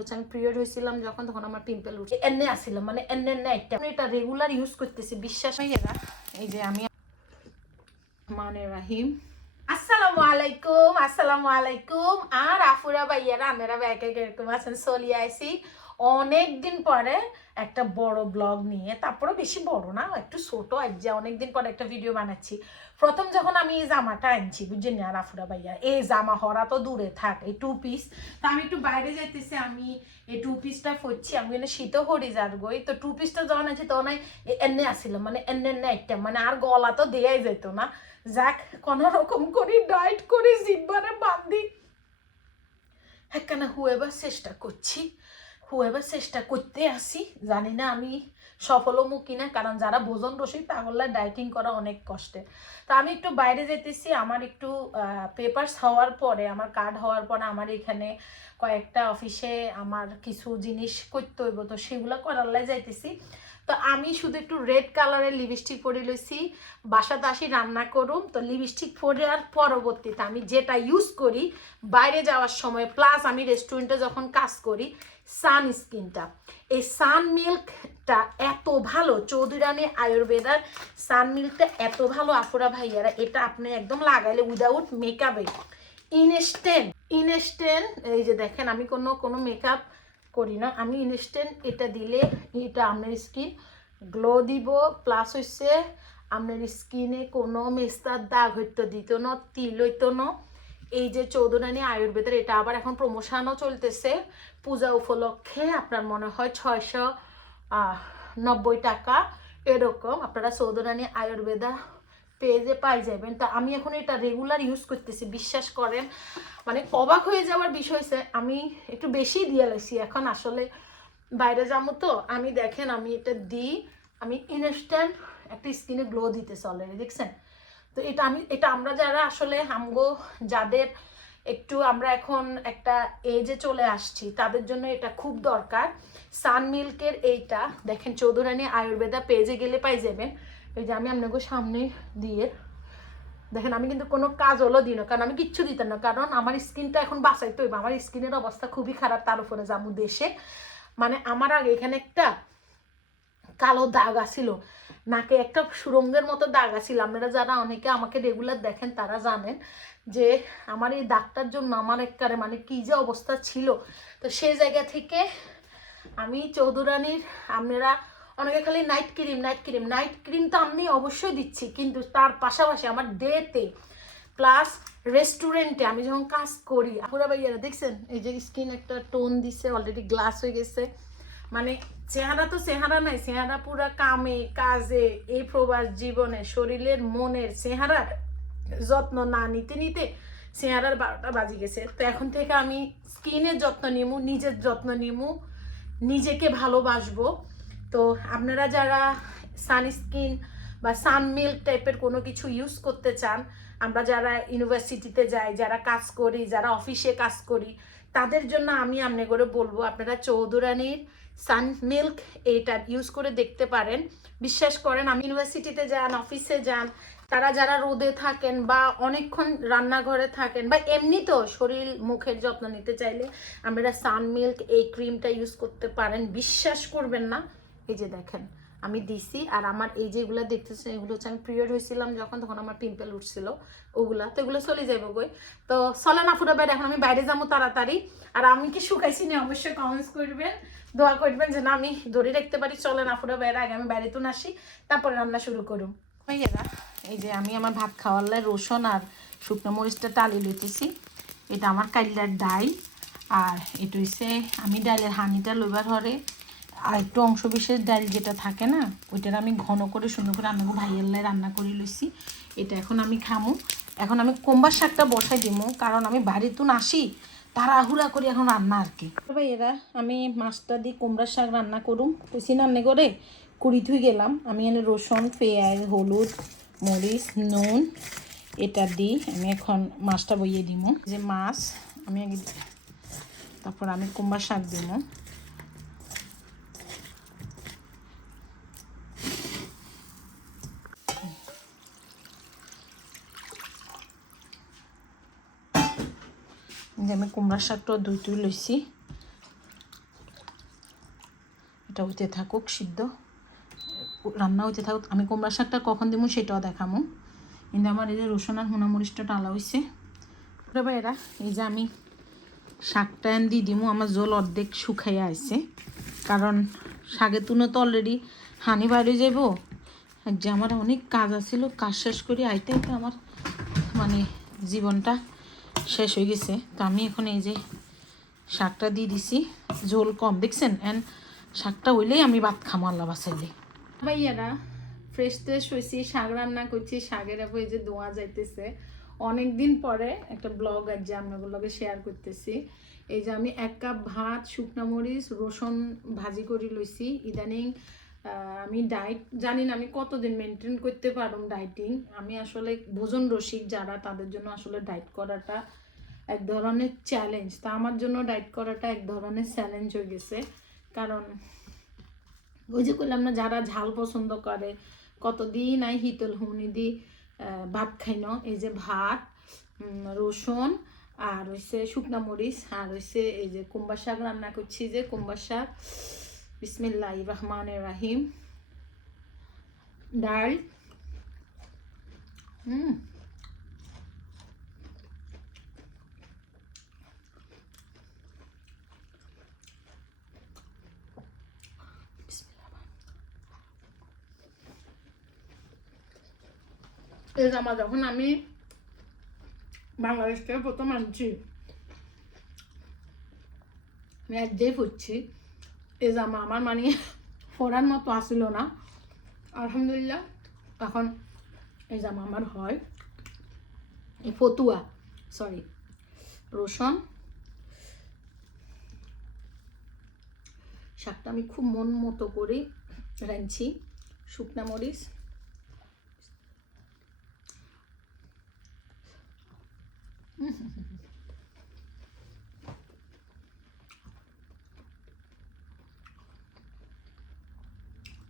হচ্ছে, আমি পিরিয়ড হয়েছিলাম যখন, তখন আমার পিম্পল উঠছে। এনে আসছিলাম মানে এনে এনে একটা এটা রেগুলার ইউজ করতেছি, বিশ্বাস ভাইয়েরা এই যে আমি মানে রাহিম। আসসালামু আলাইকুম আসসালামু আলাইকুম। আর আফুরা ভাইয়ারা, আমেরা ভাইকে এরকম আছেন, চলি আইসি অনেক দিন পরে একটা বড় ব্লগ নিয়ে তারপরে বেশি বড় না, একটু ছোট যে অনেকদিন পরে একটা ভিডিও বানাচ্ছি। প্রথম যখন আমি এই জামাটা আনছি, বুঝছেন না, রাফুরা ভাইয়া, এই জামা হরা তো দূরে থাক, এই টু পিস তা আমি একটু বাইরে যাইতেছি, আমি এই টু পিসটা ফরছি আমি এনে শীতও হরি যার গই তো টু পিসটা যখন আছে তখন এনে আসছিলাম মানে এনে এনে একটা মানে আর গলা তো দেয়াই যেত না। যাক, কোনো রকম করি, ডাইট করে জিব্বারে বান্ধি, একখানা হুয়েবার চেষ্টা করছি। হুয়েবার চেষ্টা করতে আসি। জানি না আমি সফল কিনা কারণ যারা ভোজন রসই তাগল্লা ডায়েটিং করা অনেক কষ্টে। তা আমি একটু বাইরে যেতেছি, আমার একটু পেপার্স হওয়ার পরে, আমার কার্ড হওয়ার পরে আমার এখানে কয়েকটা অফিসে আমার কিছু জিনিস করতে হইব, তো সেগুলো করার যাইতেছি। তো আমি শুধু একটু রেড কালারের লিপস্টিক পরে লইছি। বাসাতে আসি, রান্না করুম। তো লিপস্টিক পরার পরবর্তীতে আমি যেটা ইউজ করি, বাইরে যাওয়ার সময় প্লাস আমি রেস্টুরেন্টে যখন কাজ করি সান স্কিনটা এই সান মিল্কটা এত ভালো, চৌধুরানী আয়ুর্বেদার সান মিল্কটা এত ভালো আফুরা ভাইয়ারা, এটা আপনি একদম লাগাইলে উইদাউট মেকআপে ইনস্ট্যান্ট ইনস্ট্যান্ট এই যে দেখেন, আমি কোনো কোনো মেকআপ করি না। আমি ইনস্ট্যান্ট এটা দিলে এটা আপনার স্কিন গ্লো দিব। প্লাস হচ্ছে আপনার স্কিনে কোনো মেস্তার দাগ হইতো, দিত না, তিল হইতো না। এই যে চৌধুরানী আয়ুর্বেদের, এটা আবার এখন প্রমোশনও চলতেছে। পূজা উপলক্ষে আপনার মনে হয় ছয়শো নব্বই টাকা এরকম। আপনারা চৌধুরানী আয়ুর্বেদা পেজে পাই যাবেন তা আমি এখন এটা রেগুলার ইউজ করতেছি, বিশ্বাস করেন। মানে অবাক হয়ে যাওয়ার বিষয় হচ্ছে আমি একটু বেশি দিয়ে লাইছি। এখন আসলে বাইরে যাব তো, আমি দেখেন, আমি এটা দিই, আমি ইনস্ট্যান্ট একটা স্কিনে গ্লো দিতেছে অলরেডি দেখছেন? তো এটা আমি, এটা আমরা যারা আসলে আমগো যাদের একটু আমরা এখন একটা এজে চলে আসছি, তাদের জন্য এটা খুব দরকার। সান মিল্কের এইটা, দেখেন, চৌধুরানী আয়ুর্বেদা পেজে গেলে পাই যাবেন এই যে আমি আপনাকে সামনে দিয়ে, দেখেন, আমি কিন্তু কোনো কাজ হলো দিই না, কারণ আমি কিচ্ছু দিতাম না, কারণ আমার স্কিনটা এখন বাঁচাইতে হইবে। আমার স্কিনের অবস্থা খুবই খারাপ, তার উপরে যাব দেশে। মানে আমার আগে এখানে একটা কালো দাগ আছিল, নাকে একটা সুরঙ্গের মতো দাগ আছিল। আপনারা যারা অনেকে আমাকে রেগুলার দেখেন, তারা জানেন যে আমার এই দাগটার জন্য আমার একবারে মানে কি যে অবস্থা ছিল। তো সেই জায়গা থেকে আমি চৌধুরানীর, আপনারা অনেকে খালি night cream night cream night cream তো আমি অবশ্যই দিচ্ছি, কিন্তু তার পাশাপাশি আমার ডেতে প্লাস রেস্টুরেন্টে আমি যখন কাজ করি, আপুরা ভাইয়ারা দেখছেন? এই যে স্কিন একটা টোন দিছে অলরেডি গ্লাস হয়ে গেছে। মানে চেহারা তো চেহারা নাই, চেহারা পুরা কামে, কাজে, এই প্রবাস জীবনে, শরীরের মনের চেহারার যত্ন না নিতে নিতে চেহারার বারোটা বাজি গেছে। তো এখন থেকে আমি স্কিনের যত্ন নিমু, নিজের যত্ন নিমু, নিজেকে ভালোবাসবো। তো আপনারা যারা সানস্ক্রিন বা সান মিল্ক টাইপের কোনো কিছু ইউজ করতে চান, আমরা যারা ইউনিভার্সিটিতে যাই, যারা কাজ করি, যারা অফিসে কাজ করি, তাদের জন্য আমি আপনি করে বলব, আপনারা চৌধুরানির সান মিল্ক এইটা ইউজ করে দেখতে পারেন। বিশ্বাস করেন, আমি ইউনিভার্সিটিতে যান অফিসে যান, তারা যারা রোদে থাকেন বা অনেকক্ষণ রান্নাঘরে থাকেন বা এমনিতেও শরীর মুখের যত্ন নিতে চাইলে, আপনারা সান মিল্ক এই ক্রিমটা ইউজ করতে পারেন। বিশ্বাস করবেন না। এই যে দেখেন, আমি দিছি আর আমার এই যেগুলো দেখতেছেন, এগুলো হচ্ছে আমি পিরিয়ড হয়েছিলাম যখন, তখন আমার পিম্পল উঠছিল, ওগুলা। তো এগুলো চলে যাব গই তো চলে না ফুটা বাইরে এখন আমি বাইরে যাব তাড়াতাড়ি। আর আমি কি শুকাইছি না, অবশ্যই কমেন্টস করবেন, দোয়া করবেন যে না আমি ধরে রাখতে পারি। চলে না ফুটা বাইরে আগে আমি বাইরে তো আসি তারপরে রান্না শুরু করুম ভাইয়েরা, এই যে আমি আমার ভাত খাওয়ার লাই রসুন আর শুকনো মরিচটা টালি লইতেছি। এটা আমার কাইলার ডাই আর এটা হচ্ছে আমি ডালের হানিটা লইবার হরে। আর একটু অংশ বিশেষ ডাল যেটা থাকে না, ওইটার আমি ঘন করে সুন্দর করে আমাকে ভাইয়ের লাই রান্না করে লইছি। এটা এখন আমি খামো। এখন আমি কোম্বার শাকটা বসাই দিমু, কারণ আমি বাড়িতে তো আসি, তাড়াহুড়া করি এখন রান্না আর কি। ভাই এরা আমি মাছটা দিয়ে কুমড়ার শাক রান্না করুম। কইছি রান্না করে কুড়ি থুই গেলাম। আমি এনে রসুন, পেঁয়াজ, হলুদ, মরিচ, নুন, এটা দিই আমি এখন মাছটা বইয়ে দিব যে মাছ, আমি তারপর আমি কুমড়ার শাক দিব যে আমি কুমড়ার শাকটা দুই তুই লইছি এটা হইতে থাকুক, সিদ্ধ। রান্না হইতে থাকুক। আমি কুমড়া শাকটা কখন দিব সেটাও দেখামো। কিন্তু আমার এই যে রসুন আর হুনামরিচটা টালা হয়েছে তবে এরা এই যে আমি শাকটা এন দিয়ে দিমু, আমার জল অর্ধেক শুকাইয়া আছে কারণ শাকের তুনো তো অলরেডি হানি বাইরে যাব যে আমার অনেক কাজ আছিল, কাজ শেষ করি আইতে আইতে আমার মানে জীবনটা শেষ হয়ে গেছে। তো আমি এখন এই যে শাকটা দিয়ে দিছি, ঝোল কম, দেখছেন? অ্যান্ড শাকটা হইলেই আমি ভাত খামো আল্লাহ বাসাইলে ভাইয়ারা ফ্রেশ ট্রেশ হয়েছি শাক রান্না করছি, শাকের এই যে ধোঁয়া যাইতেছে। অনেক দিন পরে একটা ব্লগ আর যে আপনাগুলোকে শেয়ার করতেছি। এই যে আমি এক কাপ ভাত, শুকনা মরিচ, রসুন ভাজি করে লইছি। ইদানিং আমি ডায়েট জানি না আমি কতদিন মেনটেন করতে পারুম ডায়েটিং আমি আসলে ভোজন রসিক যারা, তাদের জন্য আসলে ডায়েট করাটা এক ধরনের চ্যালেঞ্জ তা আমার জন্য ডায়েট করাটা এক ধরনের চ্যালেঞ্জ হয়ে গেছে। কারণ ওই যে করলাম না, যারা ঝাল পছন্দ করে, কতদিন আই হিতল হুনি দি ভাত খাইন এই যে ভাত রসুন আর হইছে শুকনা মরিচ, আর হইছে এই যে কুম্বা শাক রান্না করছি যে কুম্বা শাক। বিসমিল্লাহ রহমান রাহিম। ডাল। হুম। এই জামা যখন আমি বাংলাদেশ থেকে প্রথম আনছি, আমি এক পড়ছি এই জামা আমার মানে পরার মতো আসিল না। আলহামদুলিল্লাহ, এখন এই জামা আমার হয়। এই ফতুয়া সরি রসুন শাকটা আমি খুব মন মতো করে রাঁধছি, শুকনা মরিচ।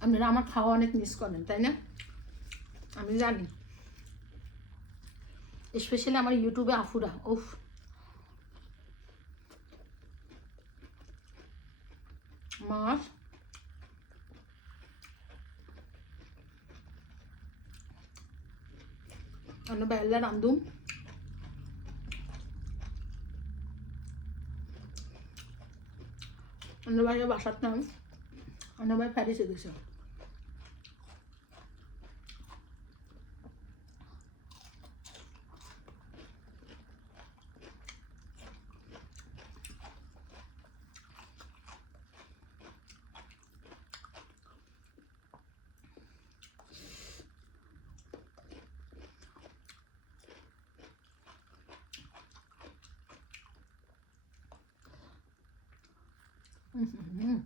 আপনারা আমার খাওয়া অনেক মিস করেন, তাই না? আমি জানি। স্পেশালি আমার ইউটিউবে আফুরা, উফ। মাছ আমি বেলা রান্ধুম। অন্য বাইরে বাসার নাম অন্য বাইরে প্যারিসে গেছে হুম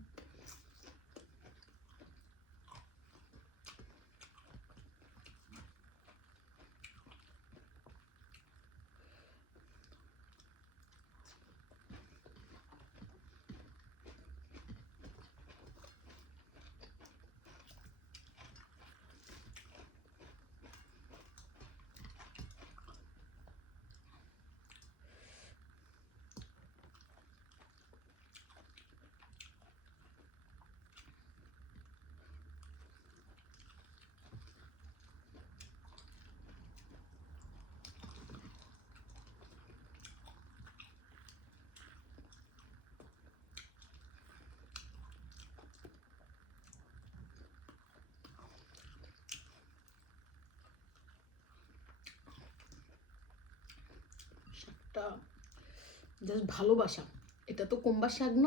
শাকটা জাস্ট ভালোবাসা। এটা তো কোম্বা শাক ন?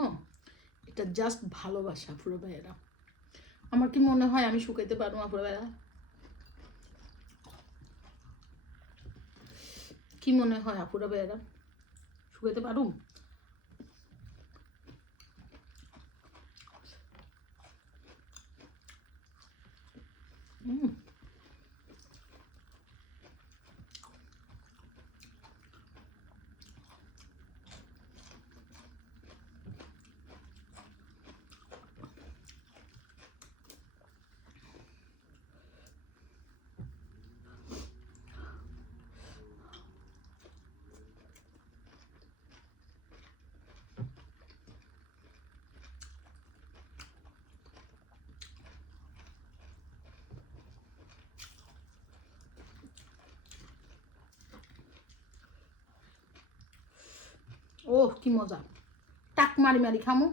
এটা জাস্ট ভালোবাসা পুরো ভাইয়েরা। আমার কি মনে হয় আমি শুকাইতে পারব না পুরো ভাইয়েরা? কি মনে হয় আপুরা ভাইয়েরা? শুকাইতে পারুম? হুম ও কি মজা। টাক মারি মারি খামো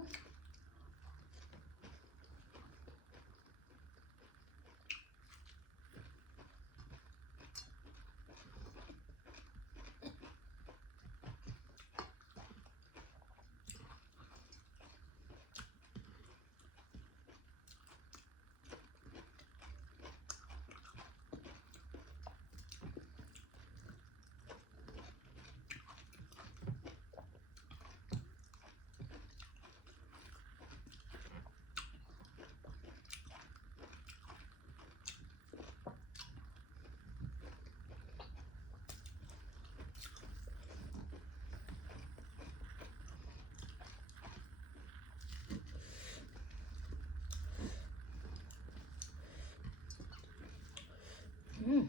হুম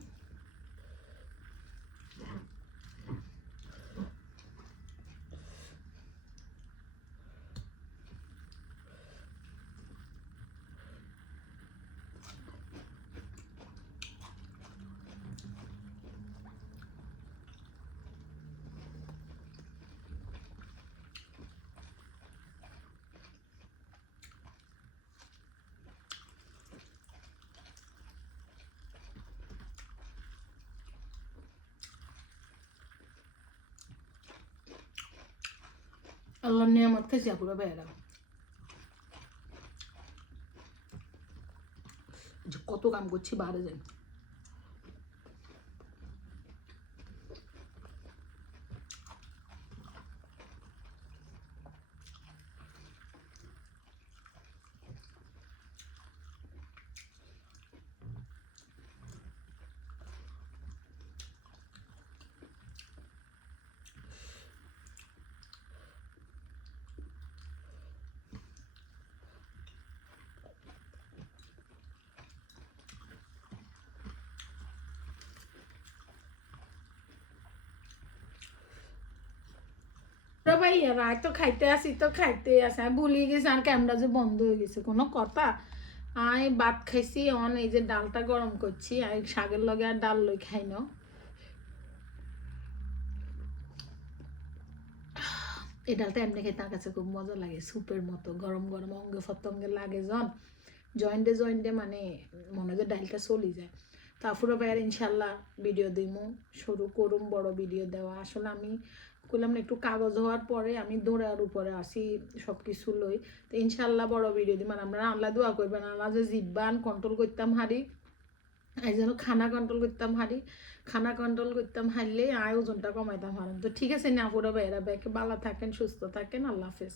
আল্লাহ নিয়ামত খাইছি পুরো বেড়া যে কত কাম করছি বাইরে যাই তো খাইতে আসি তো খাইতে আমি ভুলে গেছি, আর ক্যামেরা যে বন্ধ হয়ে গেছে, কোনো কথা? আমি ভাত খাইছি, অন এই যে ডালটা গরম করছি শাকের লগে আর ডাল লই খাই না এই ডালটা এমনি তার কাছে খুব মজা লাগে, স্যুপের মতো, গরম গরম অঙ্গে ফতঙ্গে লাগে, জন। জয়েন্টে জয়েন্টে মানে মনে হয় যে ডালটা চলি যায়। তারপরে ভাইয়ার ইনশাল্লাহ ভিডিও দিমু। শুরু করুম, বড় ভিডিও দেওয়া। আসলে আমি করলাম না, একটু কাগজ হওয়ার পরে আমি দৌড়ার উপরে আসি সব কিছু লই। তো ইনশাল্লাহ বড় ভিডিও দিই মানে আমরা আল্লাহ দোয়া করবেন, আল্লাহ যে জিব্বান কন্ট্রোল করতাম হারি এই যেন খানা কন্ট্রোল করতাম হারি, খানা কন্ট্রোল করতাম হারলে আয় ওজনটা কমাইতাম হারেন তো ঠিক আছে না পুরো বাইরা ব্যাকে ভালো থাকেন, সুস্থ থাকেন, আল্লাহ হাফেজ।